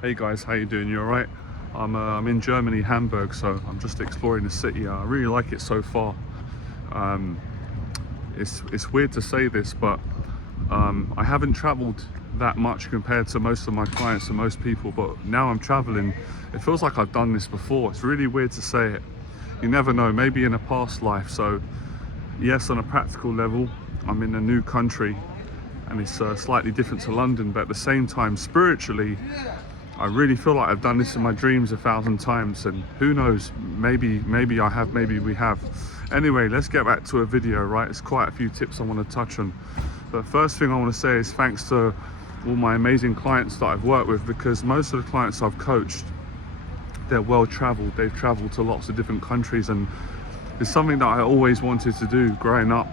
Hey guys, how you doing? You alright? I'm in Germany, Hamburg, so I'm just exploring the city. I really like it so far. Um, it's weird to say this, but I haven't traveled that much compared to most of my clients and most people, but now I'm traveling. It feels like I've done this before. It's really weird to say it. You never know, maybe in a past life. So yes, on a practical level, I'm in a new country and it's slightly different to London, but at the same time, spiritually, I really feel like I've done this in my dreams 1,000 times, and who knows, maybe I have, maybe we have. Anyway, let's get back to a video, right? There's quite a few tips I want to touch on. But first thing I want to say is thanks to all my amazing clients that I've worked with, because most of the clients I've coached, they're well traveled. They've traveled to lots of different countries, and it's something that I always wanted to do growing up.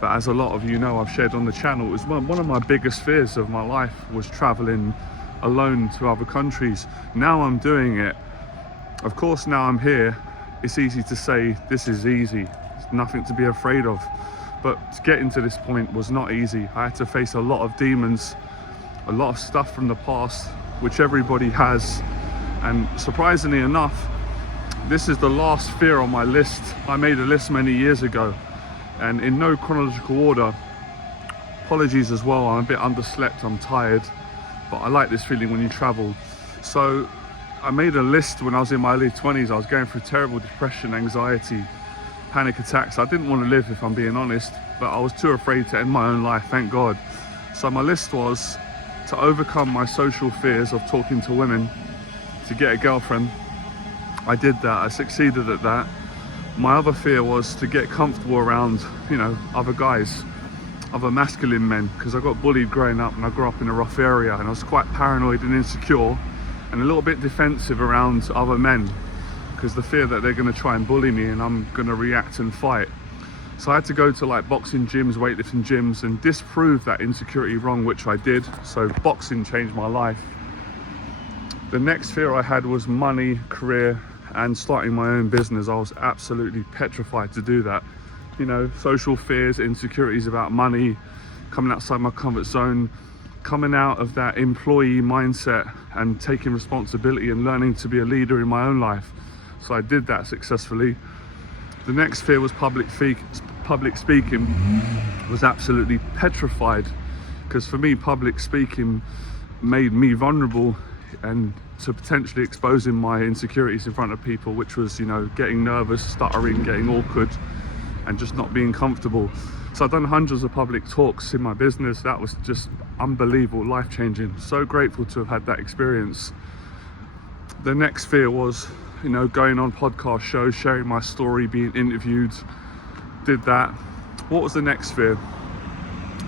But as a lot of you know, I've shared on the channel, it was one of my biggest fears of my life was traveling alone to other countries. Now I'm doing it. Of course, now I'm here, it's easy to say this is easy. It's nothing to be afraid of. But getting to this point was not easy. I had to face a lot of demons, a lot of stuff from the past, which everybody has. And surprisingly enough, this is the last fear on my list. I made a list many years ago, and in no chronological order. Apologies as well, I'm a bit underslept, I'm tired, but I like this feeling when you travel. So I made a list when I was in my early 20s. I was going through terrible depression, anxiety, panic attacks. I didn't want to live, if I'm being honest, but I was too afraid to end my own life, thank God. So my list was to overcome my social fears of talking to women, to get a girlfriend. I did that, I succeeded at that. My other fear was to get comfortable around, other guys, other masculine men, because I got bullied growing up and I grew up in a rough area, and I was quite paranoid and insecure and a little bit defensive around other men, because the fear that they're going to try and bully me and I'm going to react and fight. So I had to go to like boxing gyms, weightlifting gyms, and disprove that insecurity wrong, which I did. So boxing changed my life. The next fear I had was money, career, and starting my own business. I was absolutely petrified to do that. Social fears, insecurities about money, coming outside my comfort zone, coming out of that employee mindset and taking responsibility and learning to be a leader in my own life. So I did that successfully. The next fear was public speaking. Was absolutely petrified, because for me, public speaking made me vulnerable and to potentially exposing my insecurities in front of people, which was, getting nervous, stuttering, getting awkward, and just not being comfortable. So I've done hundreds of public talks in my business. That was just unbelievable, life-changing. So grateful to have had that experience. The next fear was, going on podcast shows, sharing my story, being interviewed. Did that. What was the next fear?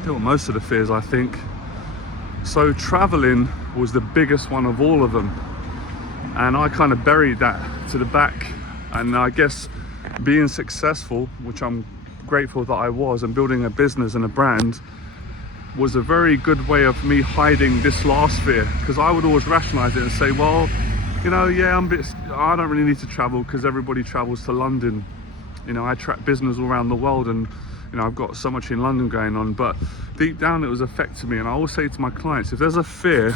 There were most of the fears, I think. So traveling was the biggest one of all of them. And I kind of buried that to the back. And I guess being successful, which I'm grateful that I was, and building a business and a brand was a very good way of me hiding this last fear, because I would always rationalize it and say, well, I don't really need to travel because everybody travels to London. I track business all around the world, and I've got so much in London going on, but deep down it was affecting me. And I always say to my clients, if there's a fear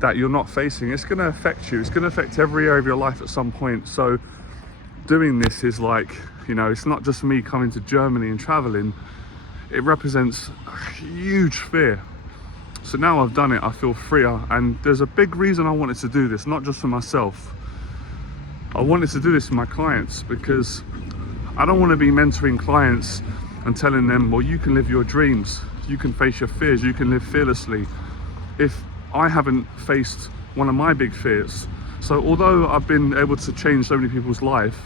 that you're not facing, it's going to affect you. It's going to affect every area of your life at some point. So doing this is like, it's not just me coming to Germany and traveling. It represents a huge fear. So now I've done it, I feel freer. And there's a big reason I wanted to do this, not just for myself. I wanted to do this for my clients, because I don't want to be mentoring clients and telling them, well, you can live your dreams, you can face your fears, you can live fearlessly, if I haven't faced one of my big fears. So although I've been able to change so many people's life,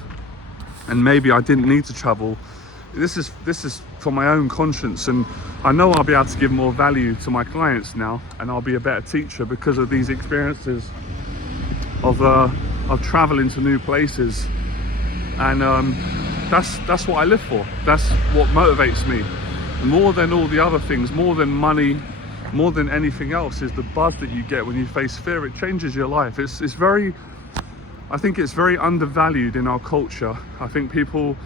and maybe I didn't need to travel, this is for my own conscience, and I know I'll be able to give more value to my clients now, and I'll be a better teacher because of these experiences of traveling to new places. And that's what I live for. That's what motivates me more than all the other things, more than money, more than anything else, is the buzz that you get when you face fear. It changes your life. I think it's very undervalued in our culture. I think people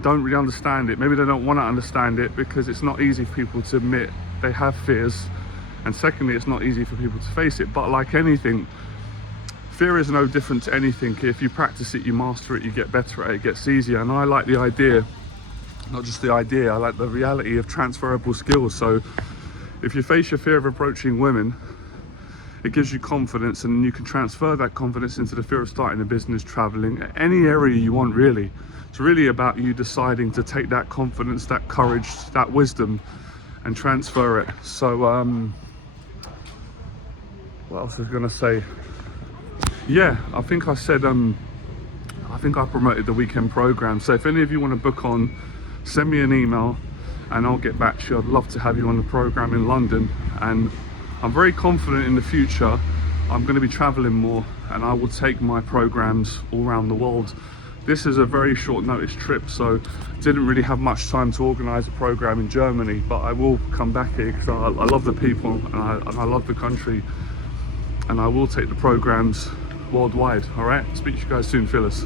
don't really understand it. Maybe they don't want to understand it because it's not easy for people to admit they have fears. and secondly, it's not easy for people to face it. But like anything, fear is no different to anything. If you practice it, you master it, you get better at it, it gets easier. And I like the idea, not just the idea, I like the reality of transferable skills. So if you face your fear of approaching women, it gives you confidence, and you can transfer that confidence into the fear of starting a business, traveling, any area you want, really. It's really about you deciding to take that confidence, that courage, that wisdom, and transfer it. So what else was I gonna say? Yeah, I think I said I think I promoted the weekend program. So if any of you want to book on, send me an email and I'll get back to you. I'd love to have you on the program in London, and I'm very confident in the future I'm going to be traveling more, and I will take my programs all around the world. This is a very short notice trip, so didn't really have much time to organize a program in Germany, but I will come back here because I love the people and I love the country, and I will take the programs worldwide. All right, speak to you guys soon, Phyllis.